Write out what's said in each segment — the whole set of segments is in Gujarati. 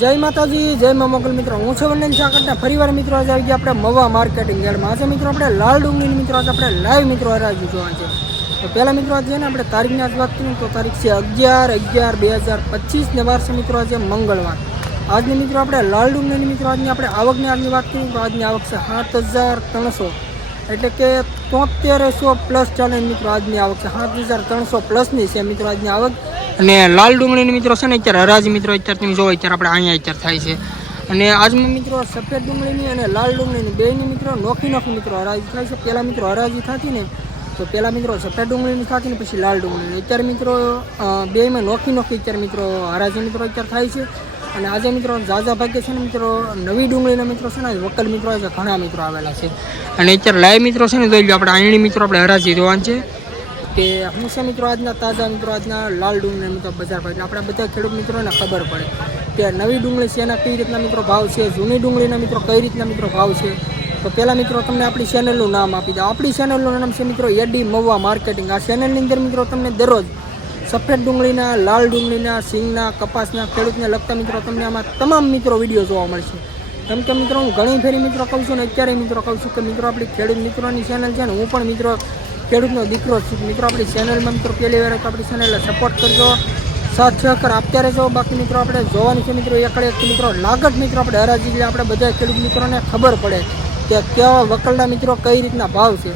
જય માતાજી, જય મા મોગલ મિત્રો. હું છું વંદન સાકરના ફરીવાર મિત્રો, આજે આવી ગયા આપણે મવા માર્કેટિંગ યાર્ડમાં. આજે મિત્રો આપણે લાલ ડુંગળીની મિત્રો, આજે આપણે લાઈવ મિત્રો હરાજી જોવા છે. તો પહેલાં મિત્રો, આજે ને આપણે તારીખની આજ વાત કરીએ તો તારીખ છે અગિયાર અગિયાર બે હજાર પચીસ ને વાર છે મિત્રો, આજે મંગળવાર. આજની મિત્રો, આપણે લાલ ડુંગળીની મિત્રો, આજની આપણે આવકની આજની વાત કરીએ તો આજની આવક છે સાત હજાર ત્રણસો. એટલે કે તોતેરસો પ્લસ ચાલે મિત્રો, આજની આવક છે. સાત હજાર ત્રણસો પ્લસની છે મિત્રો, આજની આવક. અને લાલ ડુંગળીની મિત્રો છે ને અત્યારે હરાજી મિત્રો અત્યારે તમે જોવો અત્યારે આપણે અહીંયા અત્યારે થાય છે. અને આજમાં મિત્રો સફેદ ડુંગળીની અને લાલ ડુંગળીની બેયની મિત્રો નોખી નોખી મિત્રો હરાજી થાય છે. પહેલાં મિત્રો હરાજી થતી ને તો પહેલાં મિત્રો સફેદ ડુંગળીની થતી ને પછી લાલ ડુંગળીની. અત્યારે મિત્રો બેમાં નોખી નોખી અત્યારે મિત્રો હરાજી મિત્રો અત્યારે થાય છે. અને આજે મિત્રો ઝાઝા ભાગ્ય છે ને મિત્રો નવી ડુંગળીના મિત્રો છે ને વકલ મિત્રો ઘણા મિત્રો આવેલા છે. અને અત્યારે લાઈવ મિત્રો છે ને જોઈ લો આપણે આયણી મિત્રો આપણે હરાજી જોવાનું છે. કે હું છે મિત્રો આજના તાજા મિત્રો, આજના લાલ ડુંગળી મિત્રો બજાર ભાવ. એટલે આપણા બધા ખેડૂત મિત્રોને ખબર પડે કે નવી ડુંગળી છે એના કઈ રીતના મિત્રો ભાવ છે, જૂની ડુંગળીના મિત્રો કઈ રીતના મિત્રો ભાવ છે. તો પહેલાં મિત્રો તમને આપણી ચેનલનું નામ આપી દો આપણી ચેનલનું નામ છે મિત્રો એડી મવા માર્કેટિંગ આ ચેનલની અંદર મિત્રો તમને દરરોજ સફેદ ડુંગળીના, લાલ ડુંગળીના, સિંગના, કપાસના, ખેડૂતને લગતા મિત્રો તમને આમાં તમામ મિત્રો વીડિયો જોવા મળશે. કેમ કે મિત્રો હું ઘણી ફેરી મિત્રો કહું છું ને અત્યારે મિત્રો કહું છું કે મિત્રો આપણી ખેડૂત મિત્રોની ચેનલ છે ને હું પણ મિત્રો ખેડૂતનો દીકરો છું મિત્રો આપણી ચેનલમાં મિત્રો પહેલી વાર તો આપણી ચેનલને સપોર્ટ કરજો સાથ સહકાર આપતા રહેજો બાકી મિત્રો આપણે જોવાની છે મિત્રો એકડે એક મિત્રો લાગત મિત્રો આપણે હરાજી એટલે આપણે બધા ખેડૂત મિત્રોને ખબર પડે કે કેવા વકલના મિત્રો કઈ રીતના ભાવ છે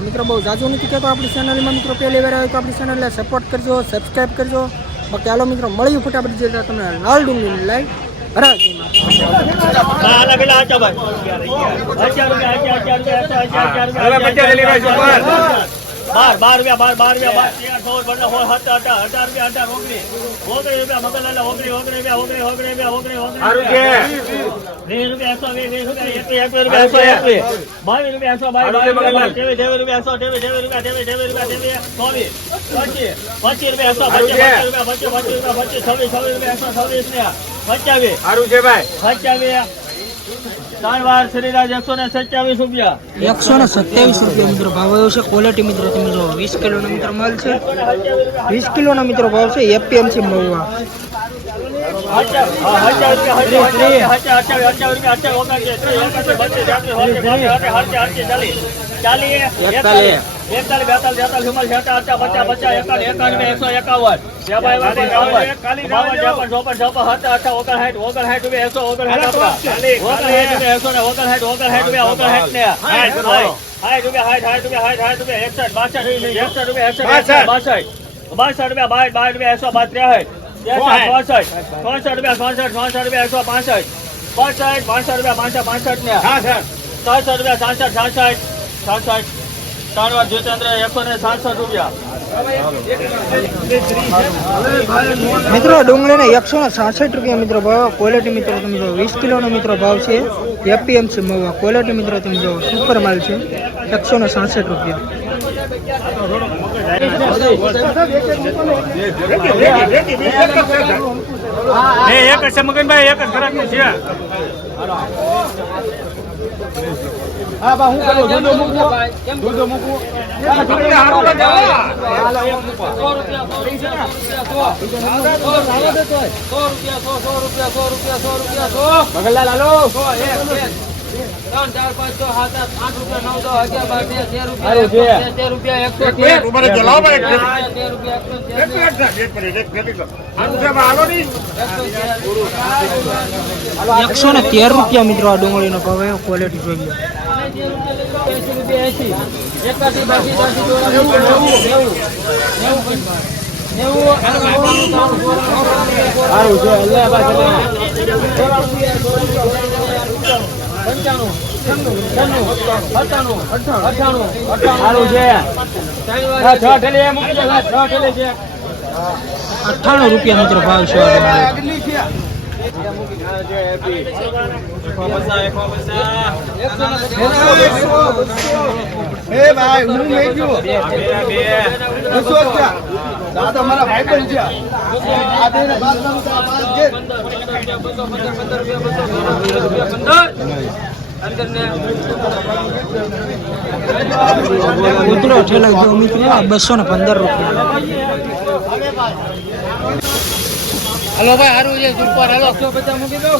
મિત્રો બહુ જાજુ નથી કહેતો આપણી ચેનલમાં મિત્રો પહેલી વાર આવે તો આપણી ચેનલને સપોર્ટ કરજો સબસ્ક્રાઈબ કરજો બાકી હાલો મિત્રો મળ્યું ફટાફટ જે તમને લાલ ડુંગળી લાઈવ હરાજીમાં બાર. બાર રૂપિયા બાર બાર રૂપિયા બાર તેર સોળ પંદર સોળ સત્તર અઢાર અઢાર રૂપિયા અઢાર ઓગણીસ. ઓગણીસ રૂપિયા મગનલાલ ઓગણીસ ઓગણીસ રૂપિયા ઓગણીસ ઓગણીસ રૂપિયા ઓગણીસ ઓગણીસ વીસ રૂપિયા એકસો વીસ વીસ રૂપિયા એકવીસ રૂપિયા એકસો એકવીસ બાવીસ રૂપિયા એકસો બાવીસ બાવીસ ત્રેવીસ રૂપિયા એકસો ત્રેવીસ ત્રેવીસ રૂપિયા ત્રેવીસ ત્રેવીસ રૂપિયા ત્રેવીસ ચોવીસ પચીસ પચીસ રૂપિયા એકસો પચીસ રૂપિયા પચીસ પચીસ રૂપિયા પચીસ છવ્વીસ છવ્વીસ રૂપિયા એકસો છવ્વીસ રૂપિયા પચાવીસ. સારું છે ભાઈ? સત્યાવીસ ત્રણ વાર શ્રીરાજ એકસો ને સત્યાવીસ રૂપિયા એકસો ને સત્યાવીસ રૂપિયા મિત્રો ભાવ આવ્યો છે ક્વોલિટી મિત્રો તમે જો વીસ કિલોનો મિત્રો માલ છે વીસ કિલોનો મિત્રો ભાવ છે એપીએમસી મહુવા બાસઠ રૂપિયા બાર બાર રૂપિયા એકસો બાર ત્રેસઠ. ચોસઠ. ચોસઠ રૂપિયા ચોસઠ ચોસઠ રૂપિયા એકસો પાસઠ. પાસઠ પાંસઠ રૂપિયા પાંસઠ પાંસઠ ને. હા સર સાતસો રૂપિયા સાસઠ સાસઠ. સાસઠ. ત્રણ વાર એકસો ને સાતસઠ રૂપિયા. મિત્રો ડુંગળીના એકસો ને સાસઠ રૂપિયા મિત્રો ભાવ. ક્વોલિટી મિત્રો તમે જો વીસ કિલોનો મિત્રો ભાવ છે. એપીએમસી મહુવા. ક્વોલિટી મિત્રો તમે જો સુપર માલ છે. એકસો ને સાસઠ રૂપિયા. એક જ છે મગનભાઈ એક જ ખરાબનું છે. હા બા હું કરું? દોડો મૂકવો દોડો મૂકવો છોકરા હારો લે હાલો મૂકવા 100 રૂપિયા 100 રૂપિયા 100 રૂપિયા 100 રૂપિયા 100 રૂપિયા સો રૂપિયા સો રૂપિયા 100 મગનલાલ હાલો 100 1 એકસો ને તેર રૂપિયા મિત્રો આ ડુંગળી નો ભાવ ક્વોલિટી જોઈ લો. એકાસી બાસી હારું છે. છ ઠેલી મૂકી દો, છ ઠેલી છે. અઠ્ઠાણું રૂપિયા મિત્રો ભાવ છે તો મારા ભાઈ પણ છે કૂતરો ઠેલો જો મિત્રો બસો ને પંદર રૂપિયા. હલો ભાઈ હારું છે સુપર હેલો. એકસો પચાસ મૂકી દો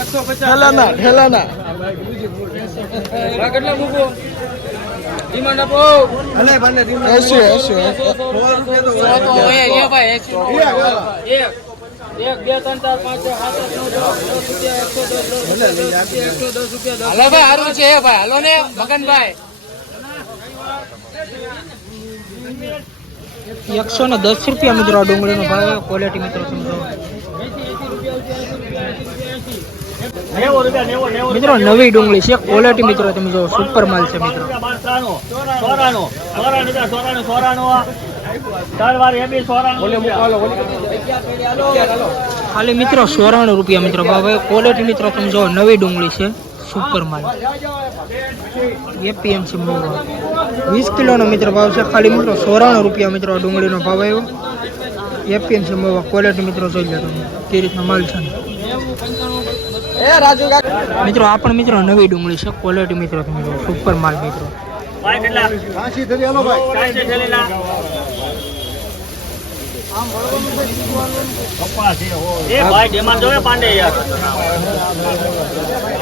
એકસો પચાસ. ઠેલાના ઠેલાના. કેટલા મૂકો ડિમાન્ડ આપો. ભલે ભલે એસી એસી ભાઈ એક. એક બે ત્રણ ચાર પાંચ છ સાત આઠ નવ દસ રૂપિયા એકસો દસ દસ એકસો દસ રૂપિયા હાલો ભાઈ સારું છે ભાઈ હાલો ને મગનભાઈ એકસો ને દસ રૂપિયા મિત્રો આ ડુંગળીનો ભાવ ક્વોલિટી મિત્રો સમજો મિત્રો નવી ડુંગળી છે ક્વોલિટી મિત્રો તમે જો સુપર માલ છે મિત્રો સોરાનું સોરાનું સોરાનું રૂપિયા વાર એ બી ખાલી મિત્રો સોરાણું રૂપિયા મિત્રો. ભાવ ક્વોલિટી મિત્રો તમે જો નવી ડુંગળી છે સુપર માલ એપીએમસી મહુવા વીસ કિલોનો મિત્રો ભાવ છે. ખાલી મિત્રો સોરાણું રૂપિયા મિત્રો ડુંગળીનો ભાવ આવ્યો. એપીએમસી મહુવા ક્વોલિટી મિત્રો જોઈ લો તમે. તે રીતનો માલ છે મિત્રો આ પણ મિત્રો નવી ડુંગળી છે. ક્વોલિટી મિત્રો તમે જો સુપર માલ મિત્રો. ભાઈ કેટલા? પાંચી ધરી હાલો ભાઈ. ચારસો થેલીના એ ભાઈ પાંડે યાર.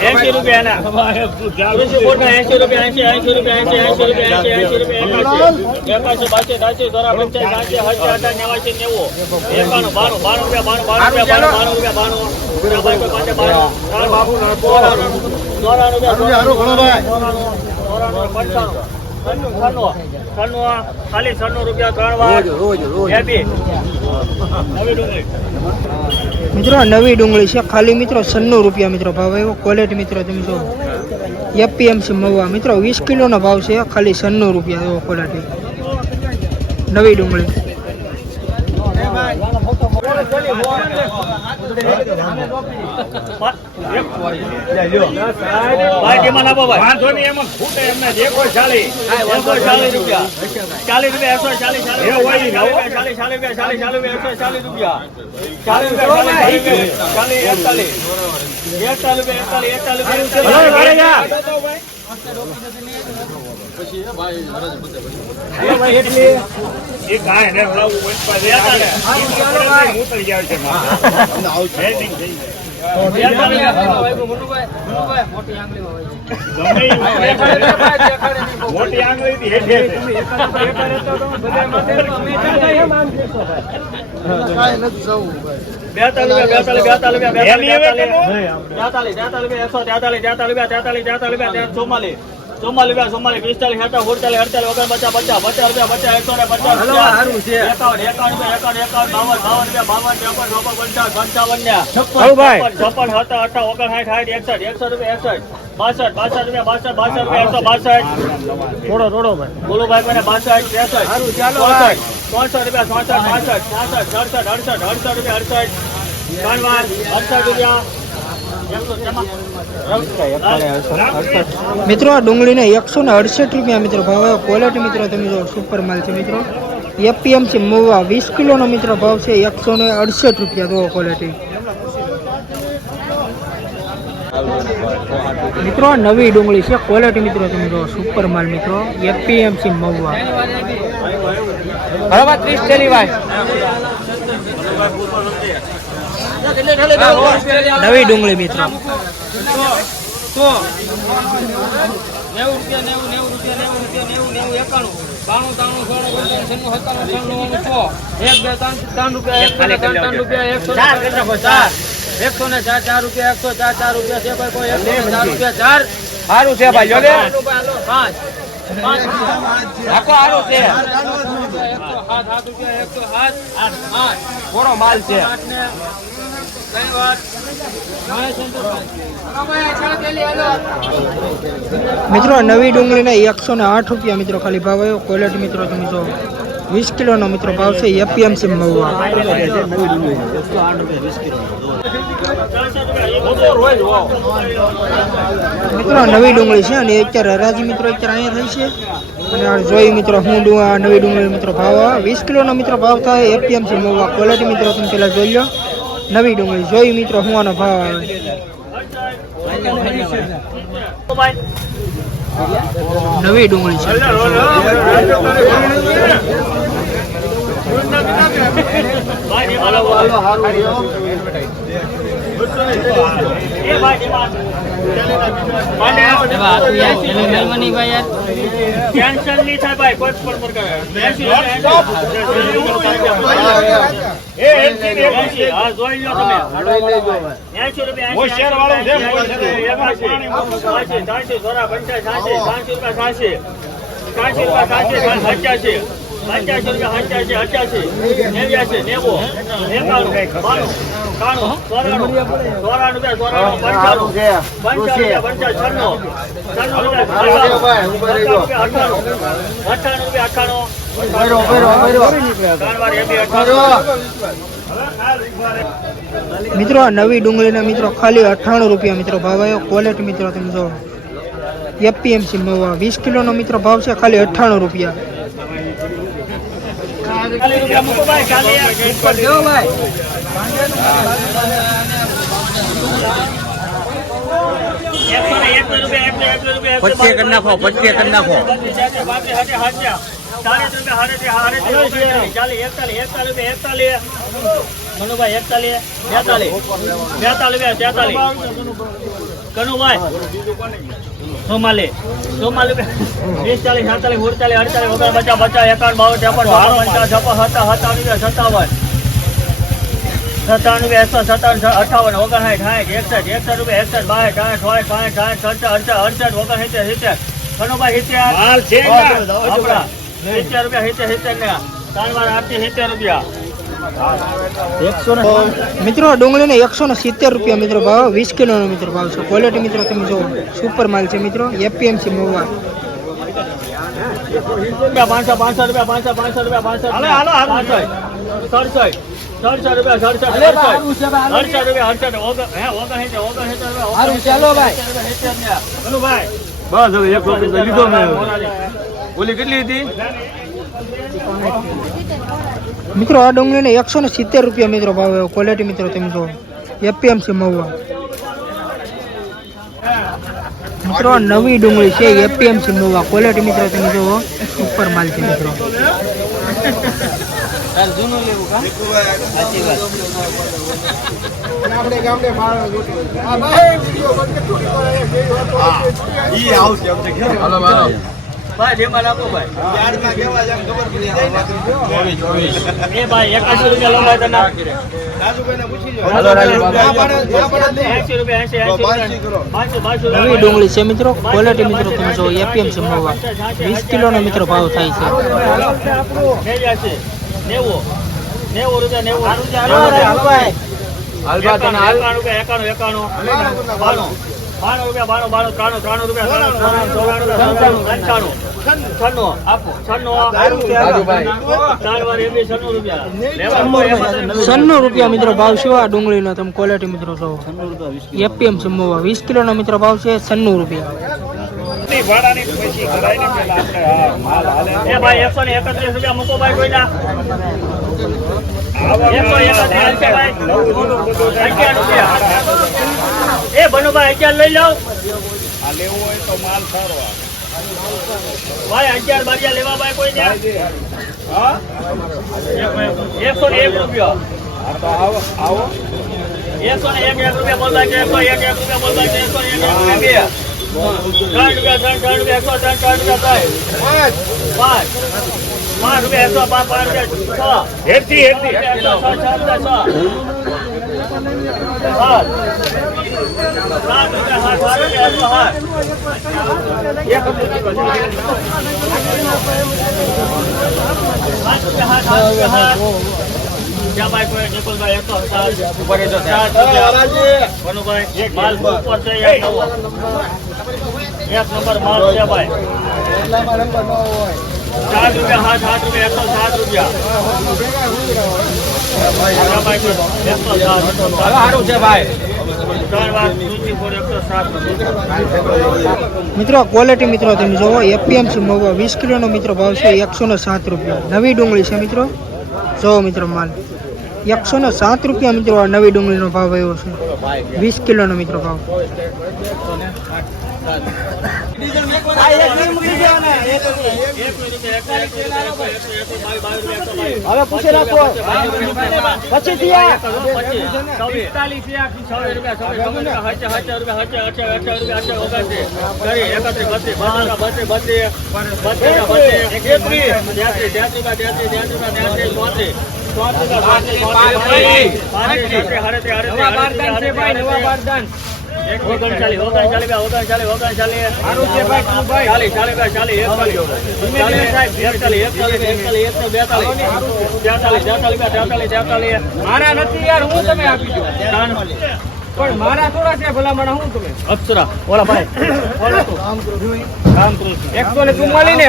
એસી રૂપિયા ના એસી રૂપિયા એસી એસી રૂપિયા એસી એસી રૂપિયા એસી રૂપિયા એકાસી બાસી ત્રાસી ધોરા પંચાસી સાસી હજાર અઢાર નેવાસી નેવું. એકાણું, બાણું બાણું રૂપિયા, બાણું બાણું રૂપિયા, બાણું બાણું રૂપિયા, બાણું. કોઈ ખાલી છન્નું રૂપિયા ત્રણ વાર. હેપી નવી ડુંગળી. મિત્રો નવી ડુંગળી છે. ખાલી મિત્રો સન્નું રૂપિયા મિત્રો ભાવ આવ્યો ક્વોલિટી મિત્રો તમે જો. એપીએમસી મવા મિત્રો વીસ કિલોનો ભાવ છે. ખાલી છન્નું રૂપિયા એવો ક્વોલિટી નવી ડુંગળી. ભાઈ. ડિમાન્ડ આપો ભાઈ. વાંધો નહીં એમાં ખૂટે એમને. જે કોઈ ચાલી એકસો ચાલીસ ચાલીસ રૂપિયા એકસો ચાલીસ ચાલીસ ચાલીસ ચાલીસ રૂપિયા ચાલીસ ચાલીસ રૂપિયા એકસો ચાલીસ રૂપિયા. ચાલીસ ચાલીસ ચાલીસ એકતાલીસ. એકતાલીસ રૂપિયા એકતાલીસ એકતાલીસ એ કાંઈ ને લાવવું હોય ઉતરી જાય છે. મોટી આંગળી થી હેઠે બેતાલીસ બેતાલીસ બેતાલીસ બેતાલીસ એકસો તેતાલીસ તેતાલીસ તેતાલીસ તેતાલીસ ચુમ્માલીસ ચુમ્માલીસ રૂપિયા ચુમ્માલીસ પિસ્તાલીસ સત્તાવીસ સુડતાલીસ અડતાલીસ ઓગણ પચાસ પચાસ પચાસ રૂપિયા પચાસ એકસો ને પચાસ એકાવન એકાવન રૂપિયા એકાવન એકાવન બાવન બાવન રૂપિયા બાવન ચોપન ચોપન પંચાવન પંચાવન ને. છપ્પન છપ્પન હતા અઠા ઓગણ સાઠ સાઠ એકસઠ એકસો રૂપિયા એકસઠ. બાસઠ બાસઠ રૂપિયા બાસઠ બાસઠ રૂપિયા એકસો બાસઠ. થોડો થોડો ભાઈ. બોલો ભાઈ મને બાસઠ ત્રેસઠ. ચોસઠ ચોસઠ રૂપિયા ચોસઠ પાસઠ છાસઠ સડસઠ અડસઠ અડસઠ રૂપિયા અડસઠ. ત્રણ વાર અડસઠ રૂપિયા. મિત્રો, આ ડુંગળીને એકસો ને અડસઠ રૂપિયા મિત્રો ભાવ આવ્યો. ક્વોલિટી મિત્રો, તમે જો સુપર માલ છે મિત્રો. એપીએમસી મવા, વીસ કિલોનો મિત્રો ભાવ છે એકસો ને અડસઠ રૂપિયા. તો ક્વોલિટી મિત્રો નવી ડુંગળી છે. ક્વોલિટી મિત્રો, તમે જો સુપર માલ મિત્રો. એપીએમસી મવા. બરાબર ત્રીસ થેલી ભાઈ નવી ડુંગળી મિત્રો. નેવું રૂપિયા નેવું નેવું રૂપિયા નેવું રૂપિયા નેવું નેવું એકાણું. બાણું ત્રાણું સોળ ઓગણચાલીસ છન્નું સત્તાણું અઠ્ઠાણું સો એક બે ત્રણ ત્રણ રૂપિયા એક ત્રણ ત્રણ રૂપિયા એકસો ચાર એકસો ને ચાર ચાર રૂપિયા એકસો ચાર ચાર રૂપિયા છે ભાઈ કોઈ એકસો ચાર રૂપિયા ચાર. સારું છે ભાઈ પાંચ પાંચ. આખો સારું છે. એકસો સાત સાત રૂપિયા એકસો સાત. આઠ આઠ માલ છે. મિત્રો નવી ડુંગળીના એકસો ને આઠ રૂપિયા મિત્રો ખાલી ભાવ આવ્યો. કોલેટ મિત્રો તમે જો વીસ કિલોનો મિત્રો ભાવ છે, એપીએમસી મહુવા. મિત્રો નવી ડુંગળી છે અને અત્યારે હરાજી મિત્રો અત્યારે અહીંયા થઈ છે. અને જોઈ મિત્રો, હું નવી ડુંગળી મિત્રો ભાવ વીસ કિલોનો મિત્રો ભાવ થાય, એપીએમસી મહુવા. ક્વોલિટી મિત્રો તમે પહેલાં જોઈ લો. નવી ડુંગળી જોઈ મિત્રો હું આનો ભાવ આવે નવી ડુંગળી છે આવો. એંશી રૂપિયા, સાસી, પંચ્યાસી. નેવ્યાસી, નેવું, એકાણું, બાણું, ત્રાણું, ચોરાણું, ચોરાણું ચોરાણું, પંચાણું, પંચાણું પંચાણું, છન્નું, છન્નું. મિત્રો આ નવી ડુંગળીના મિત્રો ખાલી અઠાણું રૂપિયા મિત્રો ભાવ આવ્યો. ક્વોલિટી મિત્રો તમે જો. એપીએમસી નવા વીસ કિલોનો મિત્રો ભાવ છે ખાલી અઠ્ઠાણું રૂપિયા. ખાલી રૂપિયા મૂકો ભાઈ, ચાલીસ. એકસો ને પચીસ કરી નાખો, પચીસ કરી નાખો. ચાલીસ, રૂપિયા. મનુભાઈ, એકતાલીસ, બેતાલીસ. બેતાલીસ તેતાલીસ. કનુભાઈ. સોમાલી સોમાલી. વીસ ચાલીસ સાડતાલીસ ઉડતાલીસ અડતાલીસ ઓગણ પચાસ પચાસ એકાવન બાવન ત્રેપન છપ્પન સત્તાવન રૂપિયા સત્તાવન રૂપિયા એકસો સત્તાવન અઠાવન ઓગણસાઠ સાઠ એકસઠ એકસઠ રૂપિયા એકસઠ બાસઠ સાઠ સોળ સાઠ સાઠ સડસઠ અડસઠ અડસઠ ઓગણસિત્તેર સિત્તેર. કનુભાઈ સિત્તેર. સિત્તેર રૂપિયા સિત્તેર સિત્તેર ને. ત્રણ આપતી સિત્તેર રૂપિયા. મિત્રો ડુંગળીને એકસો ને સિત્તેર રૂપિયા મિત્રો ભાવ વીસ કિલોનો મિત્રો ભાવ છે. ક્વોલિટી મિત્રો તમે જો સુપર માલ છે મિત્રો. એપીએમસી મવા. રૂપિયા પાંચસો પાંચસો રૂપિયા પાંચસો પાંચસો રૂપિયા પાંચસો. સડસઠ સડસઠ રૂપિયા સડસઠ અડસઠ રૂપિયા અડસઠ હે ઓગણ ઓગણ રૂપિયા ભાઈ. ભાઈ. બસ હવે એક વખત લીધો મેં. ઓલી કેટલી હતી? મિત્રો આ ડુંગળીને એકસો ને સિત્તેર રૂપિયા મિત્રો ભાવ ક્વોલિટી મિત્રો તમે જો એપીએમસી મહુવા. મિત્રો નવી ડુંગળી છે એપીએમસી મહુવા. ક્વોલિટી મિત્રો તમે જુઓ. સુપર માલ છે મિત્રો. આપણે ગામડે માણસ આ ભાઈ વિડિયો બંધ કરી ઈ આવશે અમને હાલો હાલો. ભાઈ જેમાં નાખો ભાઈ. યાર્ડમાં કેવા જેમ ખબર પડી જાય. ને એ ભાઈ એકાસી રૂપિયા લંબાઈ તો નાખ રાજુભાઈને પૂછી લો હાલો, રાજુભાઈ. આ પાડે- આ પાડે નહીં. એસી રૂપિયા એસી એસી પાંચસી કરો. પાંચસો પાંચસો નવી ડુંગળી છે મિત્રો? ક્વોલિટી મિત્રો તમે જો એપીએમ મવા વીસ કિલોનો મિત્રો ભાવ થાય છે. નેવું. નેવું રૂપિયા નેવું. એકાણું રૂપિયા. એકાણું એકાણું બાણું. બાણું રૂપિયા બાણું બાણું ત્રાણું ત્રાણું રૂપિયા રૂપિયા પંચાણું. છન્નું. આપો. છન્નું ચાર વાર એબી છન્નું રૂપિયા. લેવા. સન્નું રૂપિયા. મિત્રો ભાવ છે આ ડુંગળીનો. તમે ક્વોલિટી મિત્રો છો. એપીએમ મવા વીસ કિલોનો મિત્રો ભાવ છે સન્નું રૂપિયા. એ ભાઈ એકસો ને એકત્રીસ રૂપિયા મૂકો ભાઈ કોઈના એકસો એકત્રીસ ભાઈ. રૂપિયા. એ ભનુભાઈ અગિયાર લઈ જાઓ ભાઈ અગિયાર બાજિયા લેવા ભાઈ કોઈ ને એકસો ને એક રૂપિયા. એકસો ને એક એક રૂપિયા બોલતા છે એકસો એક એક રૂપિયા બોલતા છે એકસો એક રૂપિયા ત્રણ રૂપિયા ત્રણ ત્રણ રૂપિયા એકસો ત્રણ ત્રણ રૂપિયા ત્રણ પાંચ. પાંચ. રૂપિયા એકસો પાંચ પાંચ રૂપિયા છ. હેઠી હેઠી એકસો છ છ રૂપિયા છ સાત. સાત. રૂપિયા સાત સાત રૂપિયા એકસો સાત. એક રૂપિયા સાત રૂપિયા ભાઈ નિકુલભાઈ એકસો સાત. ઉપર તો સાત. રૂપિયા. વનુભાઈ માલ ઉપર છે એક નંબર માલ છે ભાઈ. સાત રૂપિયા. સાત સાત. રૂપિયા એકસો સાત રૂપિયા. મિત્રો ક્વોલિટી મિત્રો તમે જોવો એપીએમસી મવા વીસ કિલોનો મિત્રો ભાવ છે એકસો ને સાત રૂપિયા. નવી ડુંગળી છે મિત્રો. જોવો મિત્રો માલ. એકસો ને સાત રૂપિયા મિત્રો આ નવી ડુંગળીનો ભાવ આવ્યો છે. વીસ કિલોનો મિત્રો ભાવ. હવે પૂછી રાખો. પછી નવા બારદાન છે ભાઈ નવા બારદાન મારા નથી યાર હું તમે આપી દો પણ મારા થોડા છે ભલામણ હું તમે અપ્સરા. ઓલા ભાઈ. ઓલા તું. કામ કરું છું એકસો ને ચુમ્માલી ને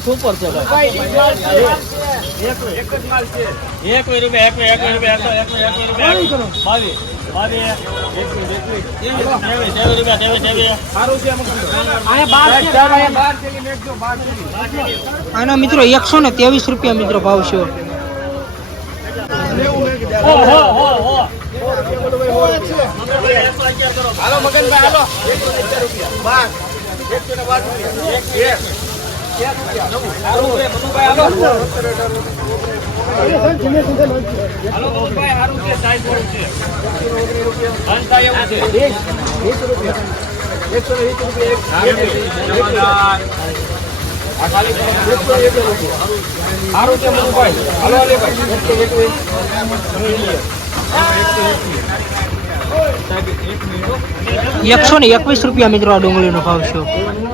સુપર છે એકવીસ રૂપિયા એકવીસ એકવીસ રૂપિયા એકવીસ એકવીસ રૂપિયા બાવીસ બાવીસ આના મિત્રો એકસો ને ત્રેવીસ રૂપિયા મિત્રો ભાવ છે. હાલો મગનભાઈ હાલો. એકસો વીસ એકસો ને એકવીસ રૂપિયા મિત્રો આ ડુંગળીનો ભાવ છે.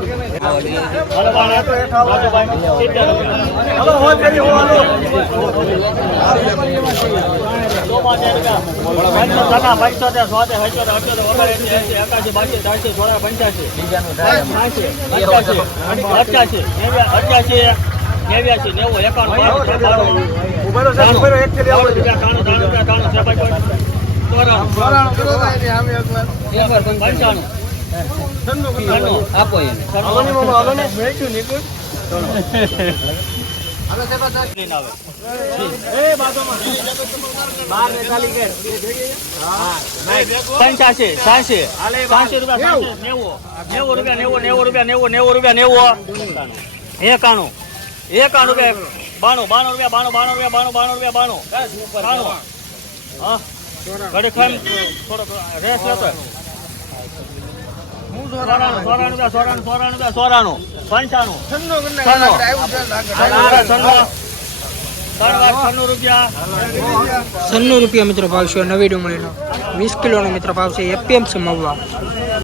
નેવ્યાસી નેવું એકાણું ત્રાણું રૂપિયા ત્રાણું ત્રાણું ચોરાણું પંચાણું. આપો એને. હાલો ને રૂપિયા નેવું. રૂપિયા નેવું નેવું રૂપિયા નેવું નેવું રૂપિયા નેવું. એકાણું. એકાણું રૂપિયા બાણું બાણું રૂપિયા બાણું બાણું રૂપિયા બાણું બાણું રૂપિયા બાણું. બાણું. હા. ઘડી ખાઈ થોડોક રેસ લેતો. સોરાણું પંચાણું. સન્નું રૂપિયા. મિત્રો ભાવ છે નવી ડુંગળીનો. વીસ કિલોનો મિત્રો ભાવ છે એપીએમ છે મવવા